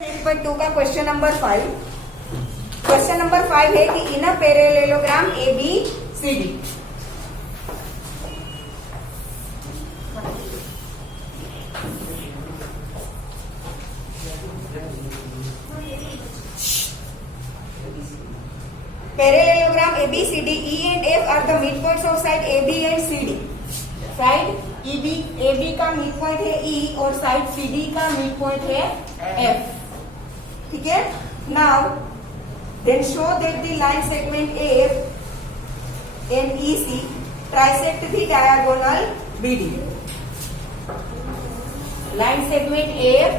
2 का question number 5। Question number 5 है कि in a parallelogram A B C D parallelogram A B C D E and F are the mid points of side A B and C D. Side A B का mid point है E और side C D का mid point है F. ठीक है। Now then show that the line segment F and E C trisect the diagonal B D. Line segment F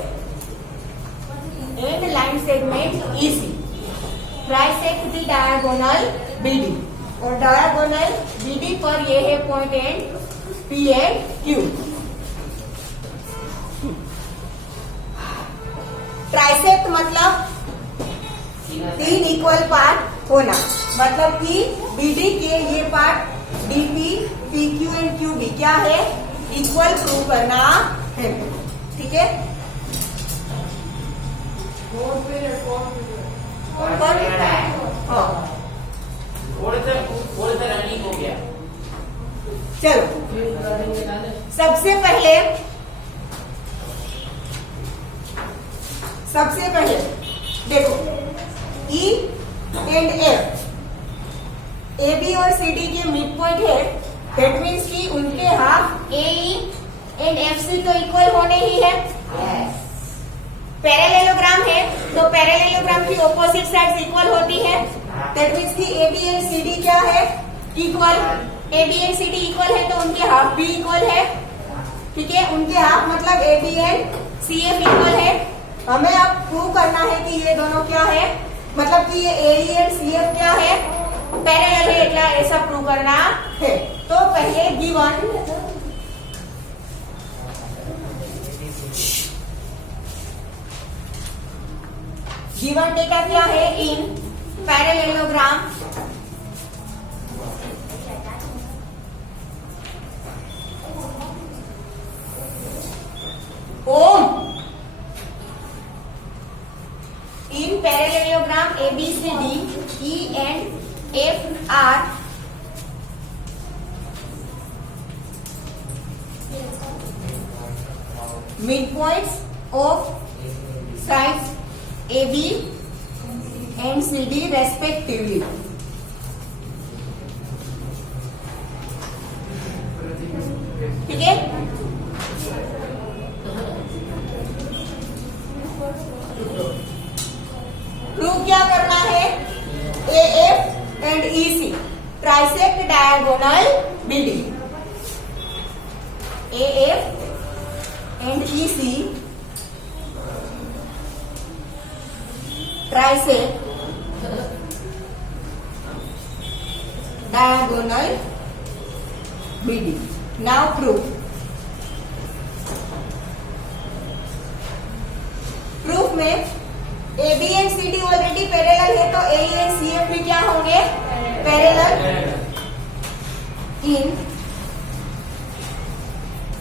and line segment E C trisect the diagonal B D और diagonal B D पर ये है point and P and Q. Trisect मतलब 3 equal part होना, मतलब कि BD के ये part DP P Q and Q B क्या है, इक्वल प्रूव करना है। ठीक है। रनिंग हो गया। चलो सबसे पहले देखो E and F A B और सी डी के मिड पॉइंट है। दैट मीन्स कि उनके half A and F C तो इक्वल होने ही है। पैरेललोग्राम है तो पैरेललोग्राम की ऑपोजिट साइड्स इक्वल होती है। दैट मीन्स कि A B and C D क्या है, equal. A B and C D equal है तो उनके हाफ भी इक्वल है। ठीक है। उनके हाफ मतलब A B and C F equal है। हमें अब प्रूव करना है कि ये दोनों क्या है, मतलब कि ये ए एंड सी एफ क्या है, पैरेलल है, क्या ऐसा प्रूव करना है। तो पहले गिवन डेटा क्या है इन parallelogram in parallelogram ABCD E and F are midpoints of sides AB and CD respectively। ठीक है। प्रूव क्या करना है, A F and E C trisect diagonal B D. A F and E C trisect diagonal B D. Now proof में A B and C D already parallel है तो A and C F भी क्या होंगे, parallel. In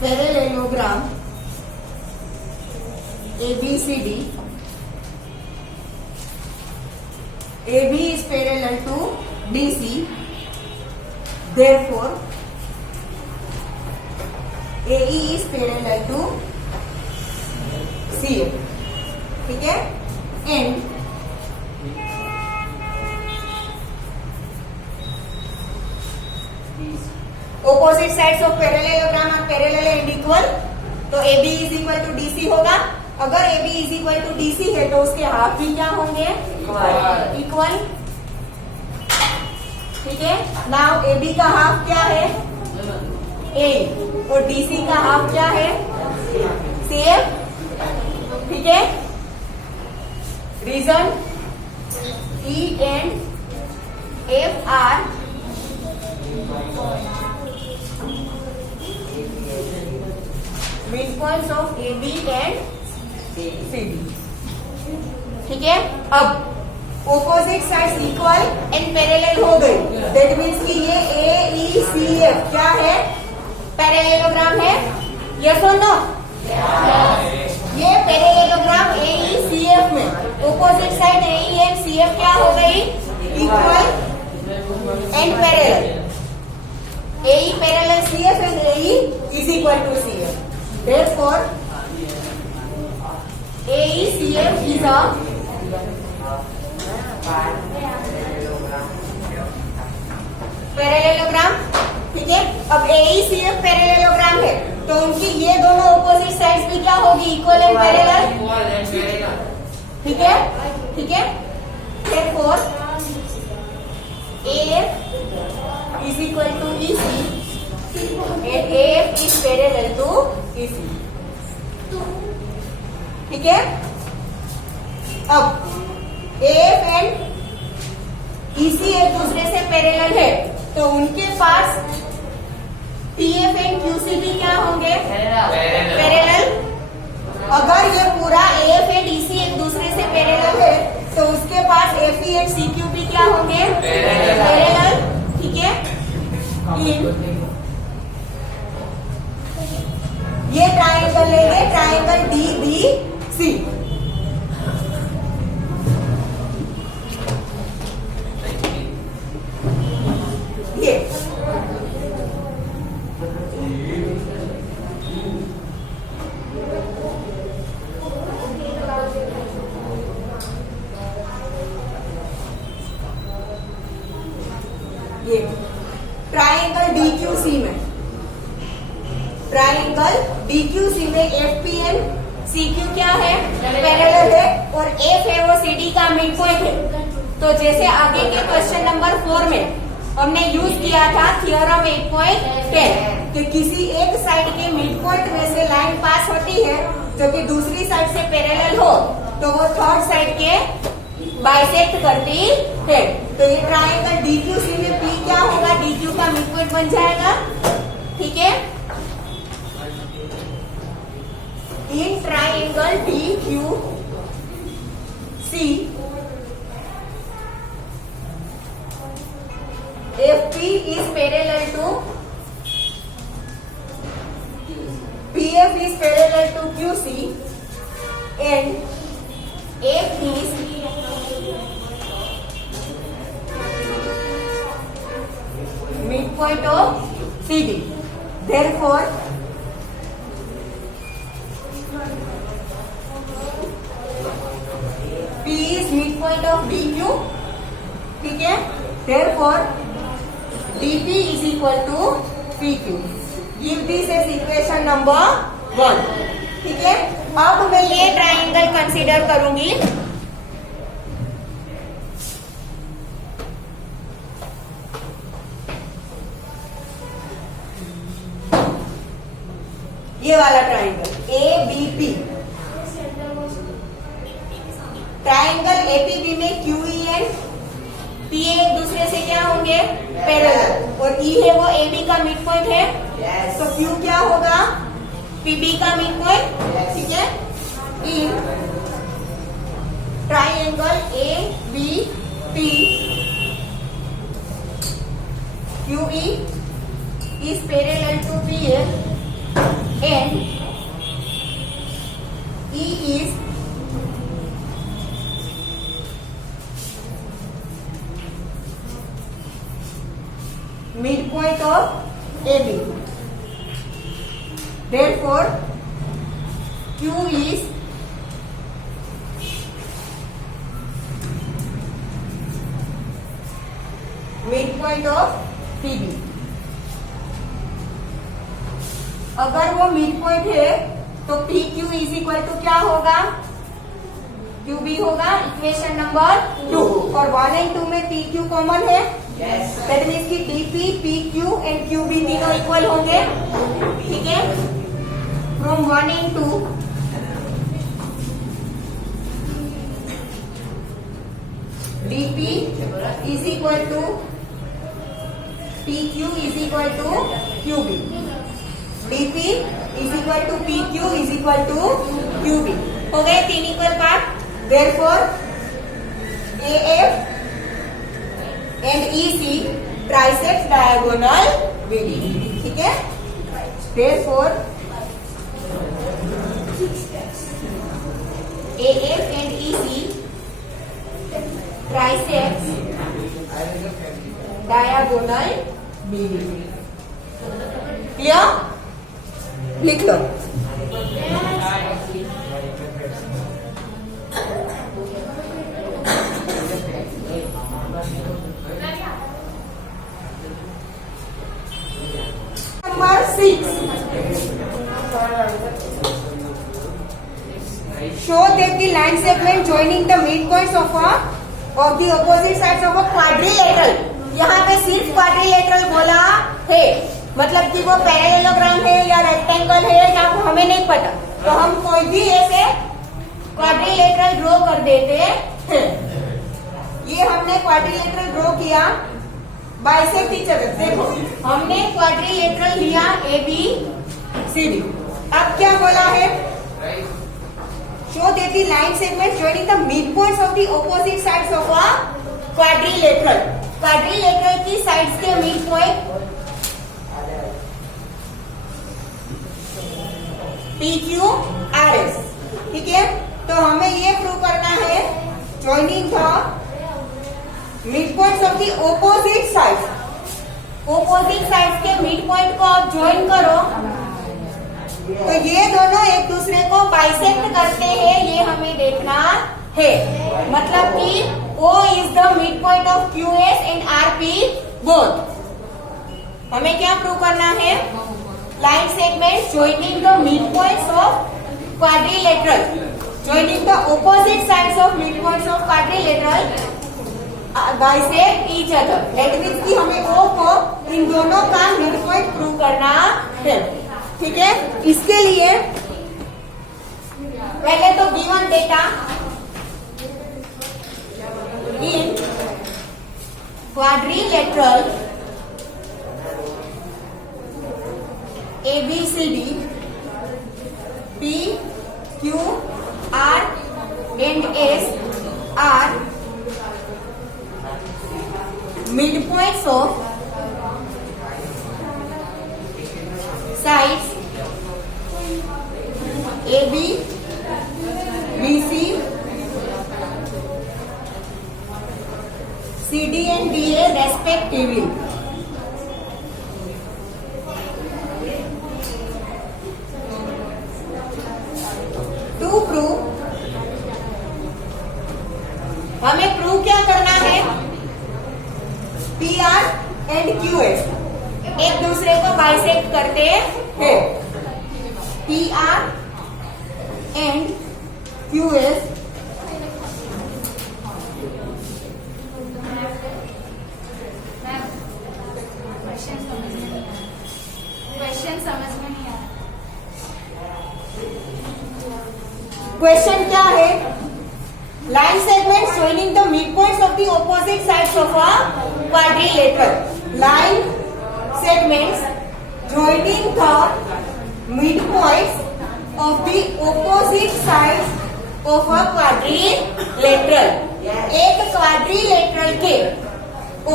parallelogram A B C D A B is parallel to D C, therefore A E is parallel to C F. ठीक है। And opposite sides of parallelogram are parallel and equal, तो AB is equal to DC होगा। अगर AB is equal to DC है तो उसके हाफ भी क्या होंगे, इक्वल। ठीक है। नाउ AB का हाफ क्या है, A, और DC का हाफ क्या है, CF। ठीक है। Reason E and F are midpoints of AB and CD। ठीक है। अब opposite sides equal and parallel हो गई। दैट मीन्स कि ये ए ई सी एफ क्या है, पैरेललोग्राम है। यस और नो? ये पैरेललोग्राम AECF में opposite side AE and CF क्या हो गई? Equal and parallel. AE parallel CF and AE is equal to CF. Therefore, AECF is a parallelogram. ठीक है. अब AECF पैरेललोग्राम है तो उनकी ये दोनों ऑपोजिट साइड्स भी क्या होगी? Equal and parallel. ठीक है. ठीक है. Therefore, AF is equal to EC and AF is parallel to EC. ठीक है. अब AF एंड EC एक दूसरे से पैरेलल है तो उनके पास PF एंड QC भी क्या होंगे? पैरेलल. अगर ये पूरा AF एंड EC एक दूसरे से पैरेलल है तो उसके पास FE एंड CQ भी क्या होंगे? पैरेलल. ठीक है. ये ट्राइंगल लेंगे, ट्राइंगल DBC. ये ट्राइंगल DQC में, ट्राइंगल DQC में FP एंड CQ क्या है? पैरेलल है और F है वो CD का मिड पॉइंट है. तो जैसे आगे के क्वेश्चन नंबर 4 में हमने यूज किया था थ्योरम 8.10 कि किसी एक साइड के मिड पॉइंट में से लाइन पास होती है जो कि दूसरी साइड से पैरेलल हो तो वो थर्ड साइड के बाइसेक्ट करती है. तो ये ट्राइंगल DQC में P क्या होगा? DQ का मिड पॉइंट बन जाएगा. ठीक है. In triangle DQC FP is parallel to PF is parallel to QC and F is midpoint of CD. Therefore, P is midpoint of DQ. ठीक है. Therefore, DP is equal to PQ. Give this as equation number 1. ठीक है. अब मैं ये triangle consider करूंगी. ये वाला ट्राइंगल ABP. ट्राइंगल APB में QE एंड PA एक दूसरे से क्या होंगे? पैरेलल. और E है वो AB का मिड पॉइंट है. तो Q क्या होगा? PB का मिड पॉइंट. ठीक है. In triangle ABP QE is parallel to PA and E is midpoint of AB. Therefore, Q is midpoint of PB. अगर वो midpoint है तो PQ is equal to क्या होगा? QB होगा. Equation number 2. और 1 एंड 2 में PQ कॉमन है. दैट मीन्स की DP, PQ एंड QB तीनों इक्वल होंगे. ठीक है. फ्रॉम 1 एंड 2 DP is equal to PQ is equal to QB. DP is equal to PQ is equal to QB. हो गए तीन equal part. Therefore, AF and EC trisect diagonal BD. ठीक है. Therefore, AF and EC triceps diagonal BD। Clear? लिख लो। Number 6. Show that the line segment joining the midpoints of the opposite sides of a quadrilateral। यहाँ पे सिर्फ क्वाड्रिलेटरल बोला है, मतलब कि वो पैरेललोग्राम है या रेक्टेंगल है या हमें नहीं पता, तो हम कोई भी ऐसे क्वाड्रिलेटरल ड्रॉ कर देते हैं। ये हमने क्वाड्रिलेटरल ड्रॉ किया, बाइसेक्ट ईच अदर। देखो हमने क्वाड्रिलेटरल लिया ABCD। अब क्या बोला है? Show that the line segment joining the midpoints of the opposite sides of a quadrilateral। Quadrilateral की साइड्स के मिड पॉइंट PQRS, ठीक है। तो हमें ये प्रूव करना है joining the midpoints of the opposite sides। opposite sides के मिड पॉइंट को आप ज्वाइन करो तो ये दोनों एक दूसरे को बाइसेक्ट करते हैं, ये हमें देखना है। मतलब कि O is the midpoint of QS and RP both। हमें क्या प्रूव करना है? Line segment joining the midpoints of quadrilateral, joining the opposite sides of midpoints of quadrilateral bisect each other। That means कि हमें O को इन दोनों का मिड पॉइंट प्रूव करना है, ठीक है। इसके लिए पहले तो given data in quadrilateral ABCD P Q R and S are midpoints of sides AB, BC, CD and DA respectively। To prove, हमें प्रूव क्या करना है? PR and QS एक दूसरे को बाइसेक्ट करते हैं। PR and QS क्वेश्चन क्या है? Line segment joining the midpoints of the opposite sides of a quadrilateral। Line segments joining the midpoints of the opposite sides of a quadrilateral। एक क्वाड्रिलेटरल के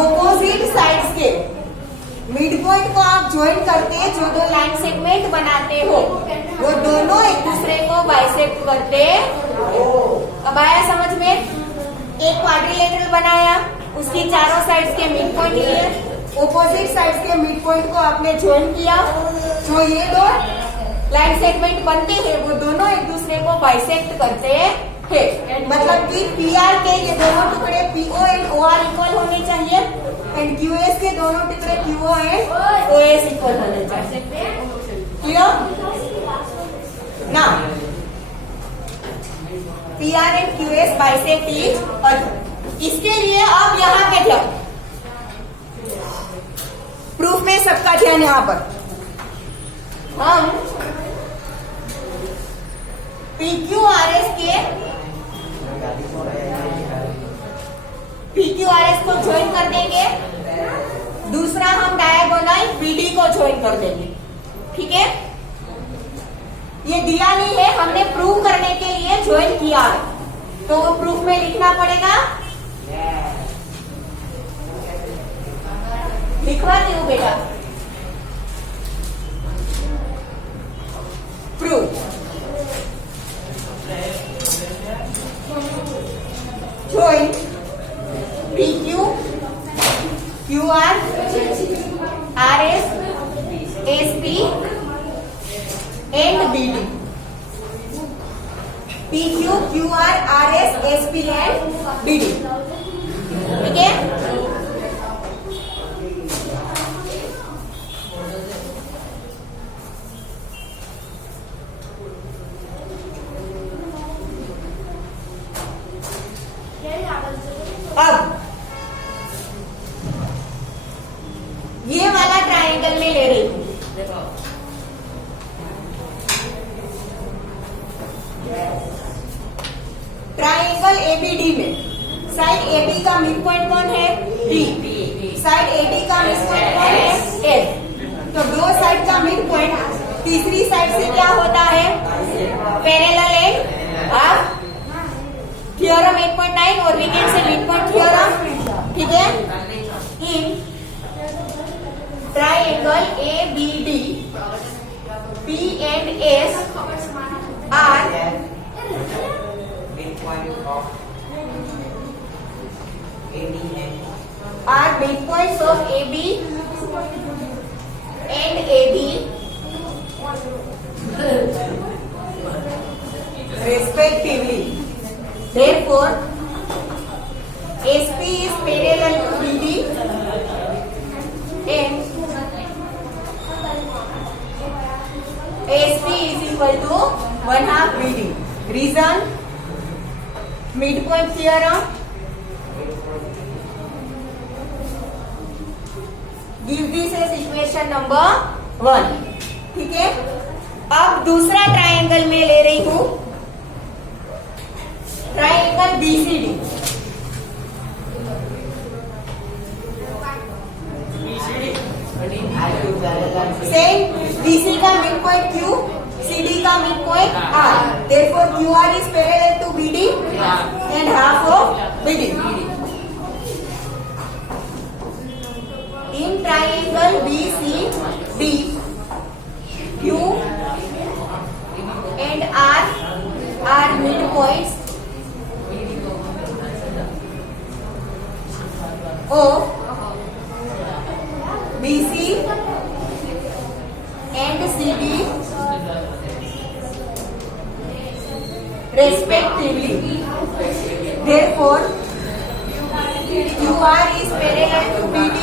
opposite sides के मिड पॉइंट को आप ज्वाइन करते हैं, जो दो लाइन सेगमेंट बनाते हो वो दोनों एक दूसरे को बाइसेक्ट करते हो। अब आया समझ में? एक क्वाड्रिलेटरल बनाया, उसकी चारों साइड्स के मिड पॉइंट लिए, ऑपोजिट साइड्स के मिड पॉइंट को आपने ज्वाइन किया, जो ये दो लाइन सेगमेंट बनते हैं वो दोनों एक दूसरे को बाइसेक्ट करते हैं। मतलब कि PR के ये दोनों टुकड़े PO एंड OR इक्वल होने चाहिए एंड QS के दोनों टुकड़े QO एंड OS इक्वल होने चाहिए। Clear? Now PR and QS bisect each other. इसके लिए अब यहाँ पे ध्यान, प्रूफ में सबका ध्यान यहाँ पर। हम PQRS को ज्वाइन कर देंगे, दूसरा हम डायगोनल BD को ज्वाइन कर देंगे, ठीक है। ये दिया नहीं है, हमने प्रूव करने के लिए ज्वाइन किया है, तो प्रूफ में लिखना पड़ेगा। लिखवाती हूँ बेटा। Proof join PQ, QR, RS, SP and BD. PQ, QR, RS, SP and BD. ठीक है? अब ये वाला ट्रायंगल में ले रही हूं। ट्रायंगल एबीडी में साइड एबी का मिड पॉइंट कौन है? डी। साइड एडी का मिड पॉइंट कौन है? एफ। तो दो साइड का मिड पॉइंट तीसरी साइड से क्या होता है? Parallel and half. थ्योरम 8.9 और we can say mid point theorem. ठीक है? In triangle ABD, P and S are midpoints of AB and AD respectively. Therefore, SP is parallel to BD and SP is equal to 1/2 BD. Reason? Midpoint theorem. Give this as equation number 1. ठीक है? अब दूसरा ट्रायंगल में ले रही हूं, triangle BCD। Same BC का mid point Q, CD का mid point R. Therefore, QR is parallel to BD and half of BD. In triangle BCD, Q and R are midpoints of BC and CD respectively. Therefore, QR is parallel to BD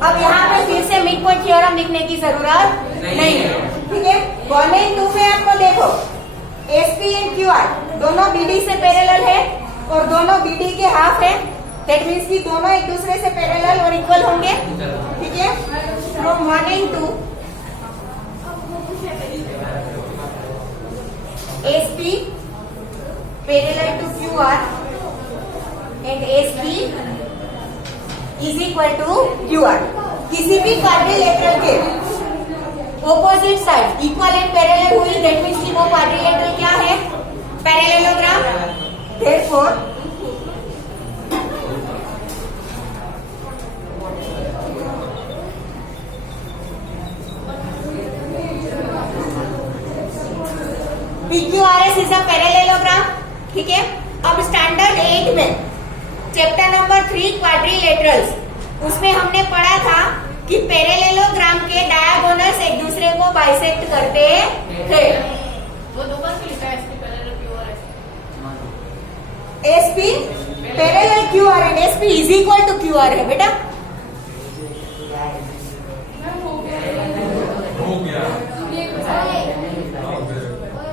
अब यहाँ पे फिर से mid point theorem लिखने की जरूरत नहीं है। ठीक है? 1 and 2 में आपको देखो SP एंड QR दोनों BD से पैरेलल है और दोनों BD के हाफ है। दैट मीन्स कि दोनों एक दूसरे से पैरेलल और इक्वल होंगे। ठीक है? फ्रॉम 1 and 2 SP parallel to QR and SP is equal to QR. किसी भी क्वाड्रिलेटरल के opposite side equal and parallel हुई, दैट मीन्स कि वो क्वाड्रिलेटरल क्या है? Parallelogram. Therefore PQRS is a parallelogram. ठीक है? अब स्टैंडर्ड 8 में चैप्टर नंबर 3 क्वाड्रिलेटरल्स, उसमें हमने पढ़ा था कि पैरेललोग्राम के डायगोनल्स एक दूसरे को बाइसेक्ट करते थे। वो दो बार लिखा है SP parallel QR and SP is equal to QR है बेटा।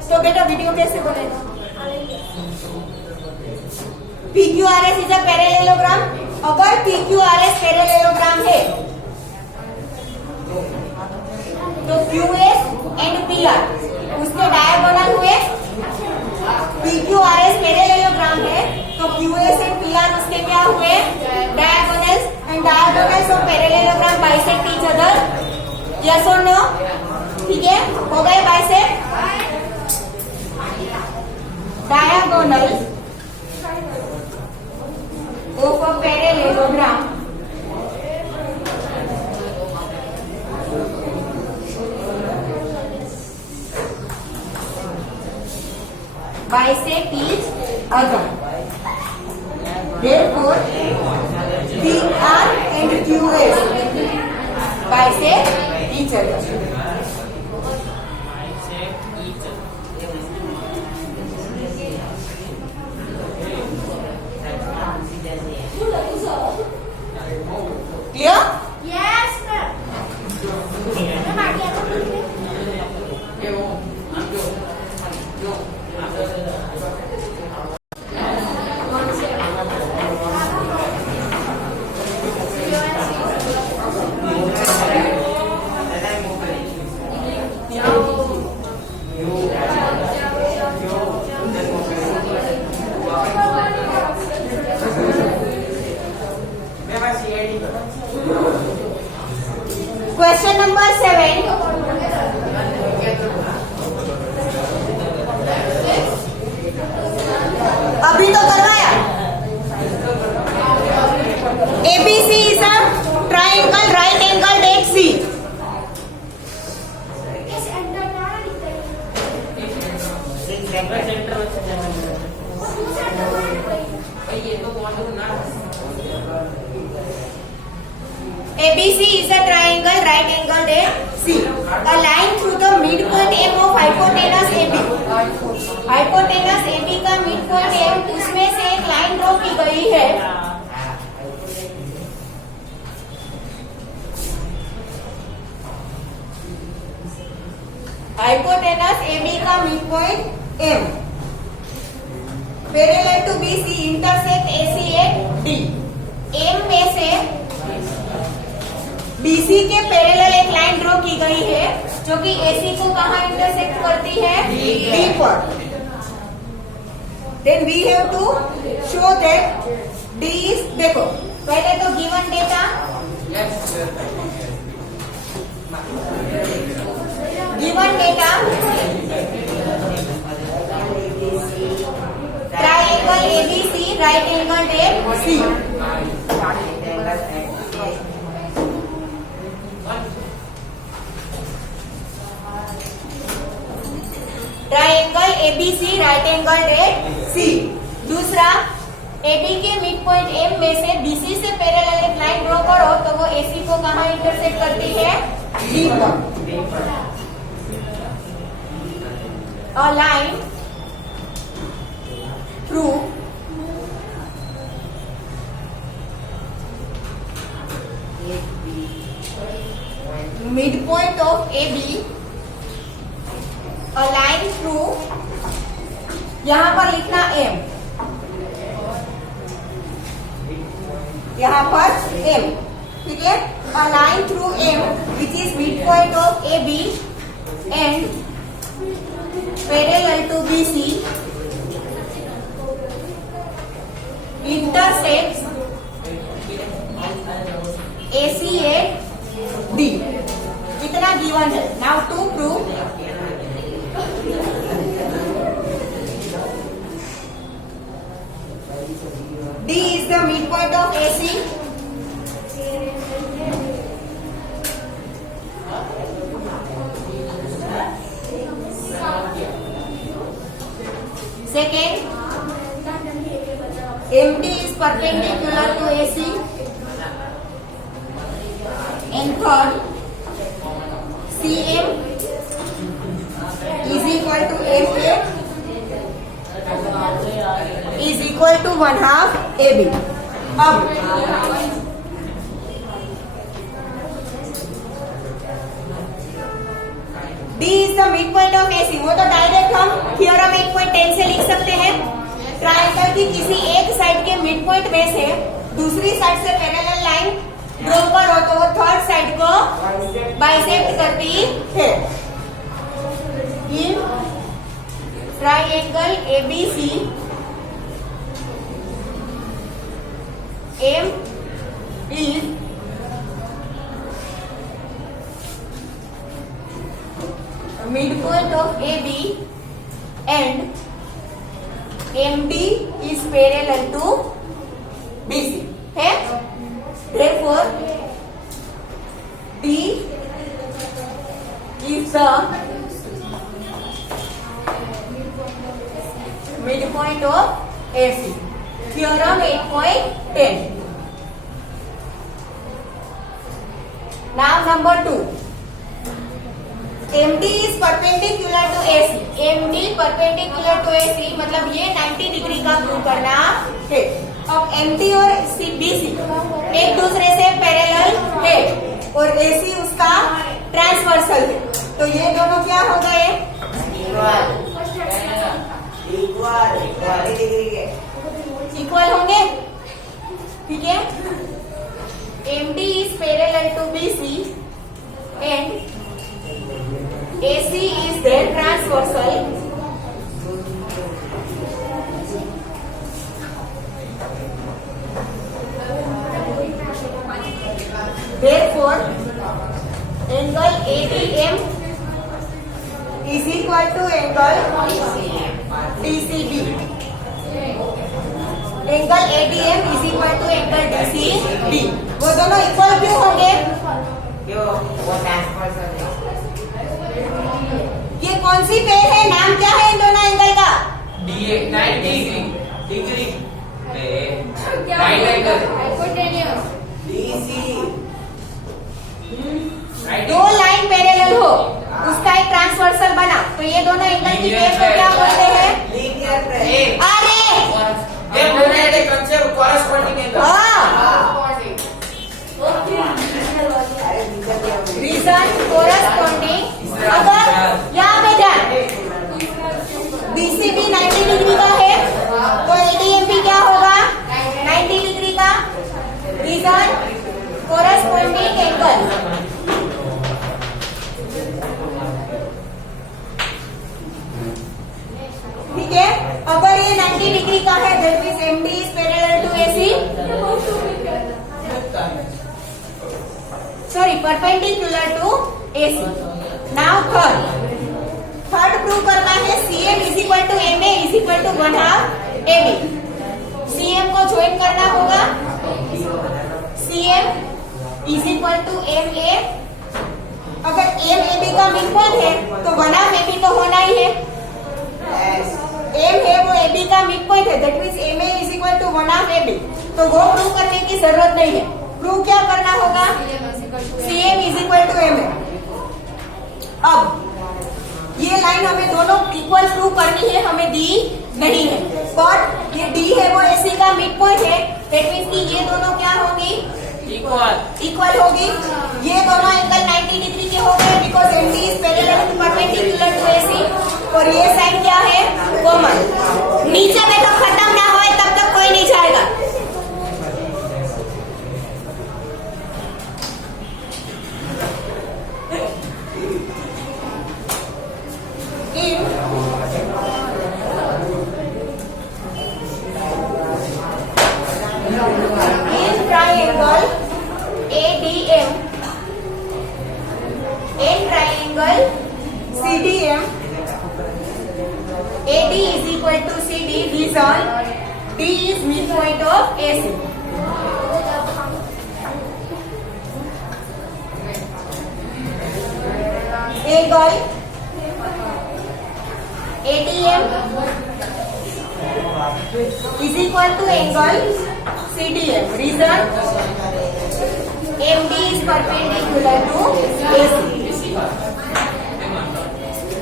तो बेटा वीडियो कैसे बनेगा? PQRS is a parallelogram. अगर PQRS पैरेललोग्राम है तो QS एंड PR उसके डायगोनल हुए। PQRS पैरेललोग्राम है तो QS एंड PR उसके क्या हुए? Diagonals and diagonals of parallelogram bisect each other. Yes और नो? ठीक है? हो गए bisect. Diagonal of a parallelogram bisect each other. Therefore, PR and QS bisect each other. Clear? Yes, ma'am. Question number 7. अभी तो करवाया. ABC is a triangle right angled at C. ABC is a triangle right angled at C. A line through the midpoint M of hypotenuse AB. Hypotenuse AB का midpoint M, उसमें से एक line draw की गई है. Hypotenuse AB का midpoint M. Parallel to BC intersect AC at D. M में से BC के पैरेलल एक लाइन ड्रॉ की गई है जो कि AC को कहाँ इंटरसेक्ट करती है? D पर. Then we have to show that D is, देखो पहले तो given data, given data triangle ABC right angled at C. Triangle ABC right angle at C. दूसरा, AB के मिड पॉइंट M में से BC से पैरेलल एक लाइन ड्रॉ करो तो वो AC को कहाँ इंटरसेक्ट करती है? D पर. A line through midpoint of AB, a line through, यहां पर लिखना M, यहां पर M, ठीक है. A line through M which is midpoint of AB and parallel to BC intersects AC at D. इतना गिवन है. Now to prove, D is the midpoint of AC. Second, MD is perpendicular to AC. And third, CM is equal to MA is equal to 1/2 AB. अब D is the midpoint of AC. वो तो डायरेक्ट हम थ्योरम 1.10 से लिख सकते हैं. ट्रायंगल की किसी एक साइड के मिड पॉइंट में से दूसरी साइड से पैरेलल लाइन ड्रॉ करो तो वो थर्ड साइड को बाइसेक्ट करती है. In triangle ABC M is midpoint of AB and MD is parallel to BC है. Therefore, D is the midpoint of AC. Theorem 8.10. Now number 2. MD is perpendicular to AC. MD perpendicular to AC मतलब ये 90 degree का प्रूव करना है. अब MD और BC एक दूसरे से पैरेलल है और AC उसका ट्रांसवर्सल है. तो ये दोनों क्या हो गए? इक्वल होंगे. ठीक है. MD is parallel to BC and AC is their transversal. Therefore, angle ADM is equal to angle DCB. Angle ADM is equal to angle DCB. वो दोनों इक्वल क्यों होंगे? ये कौन सी पेड़ है? नाम क्या है इन दोनों एंगल का? 90 डिग्री दो लाइन पैरेलल हो, उसका एक ट्रांसवर्सल बना, तो ये दोनों एंगल की पेड़ को क्या बोलते हैं? अरे रीजन कोरस्पॉन्डिंग. अगर यहाँ पे ध्यान, BCB 90 डिग्री का है तो ADM भी क्या होगा? 90 डिग्री का. Reason corresponding angle. ठीक है. अगर ये 90 डिग्री का है that means MD is parallel to AC. Sorry, perpendicular to AC. Now third prove करना है. CM is equal to MA is equal to 1/2 AB. CM को ज्वाइन करना होगा. CM is equal to MA. अगर MAB का mid point है तो 1/2 AB तो होना ही है. M है वो AB का मिड पॉइंट है that means MA is equal to 1/2 AB. तो वो प्रूव करने की जरूरत नहीं है. प्रूव क्या करना होगा? CM is equal to MA. अब ये लाइन हमें दोनों इक्वल प्रूव करनी है, हमें दी नहीं है. बट ये D है वो AC का मिड पॉइंट है दैट मींस कि ये दोनों क्या होंगी? इक्वल होगी. ये दोनों एंगल 90 डिग्री के हो गए because MD is parallel perpendicular to AC. और ये साइड क्या है? कॉमन. नीचे में तब खत्म ना हो तब तक कोई नहीं जाएगा. In triangle ADM and triangle CDM, AD is equal to CD. This on D is midpoint of AC. Angle ADM is equal to angle CDM. Reason MD is perpendicular to AC.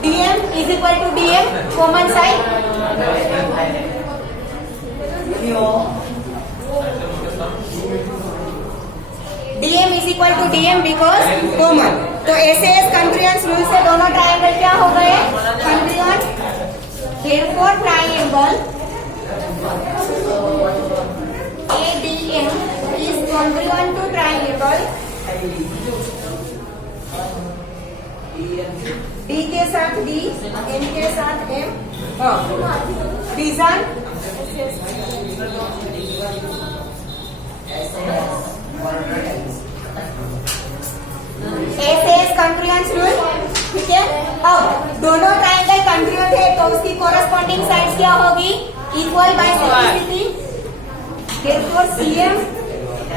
DM is equal to DM, common side. DM is equal to DM because common. तो SAS congruence rule से दोनों ट्राइंगल क्या हो गए? Congruent. Therefore triangle ADM is congruent to triangle D के साथ D, M के साथ M. Reason SAS congruence rule. ठीक है. अब दोनों ट्राइंगल कॉन्ग्रुएंट है तो उसकी कोरस्पॉन्डिंग साइड्स क्या होगी? Equal bye simplicity. Therefore CM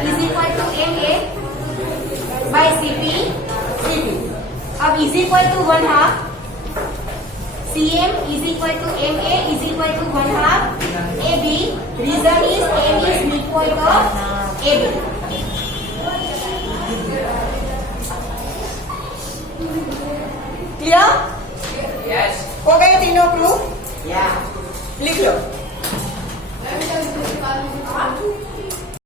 is equal to MA by CP. अब is equal to 1/2 CM is equal to MA is equal to 1/2 AB. Reason is M is midpoint of AB. Clear? Yes. हो गए तीनों proof? Yeah. लिख लो.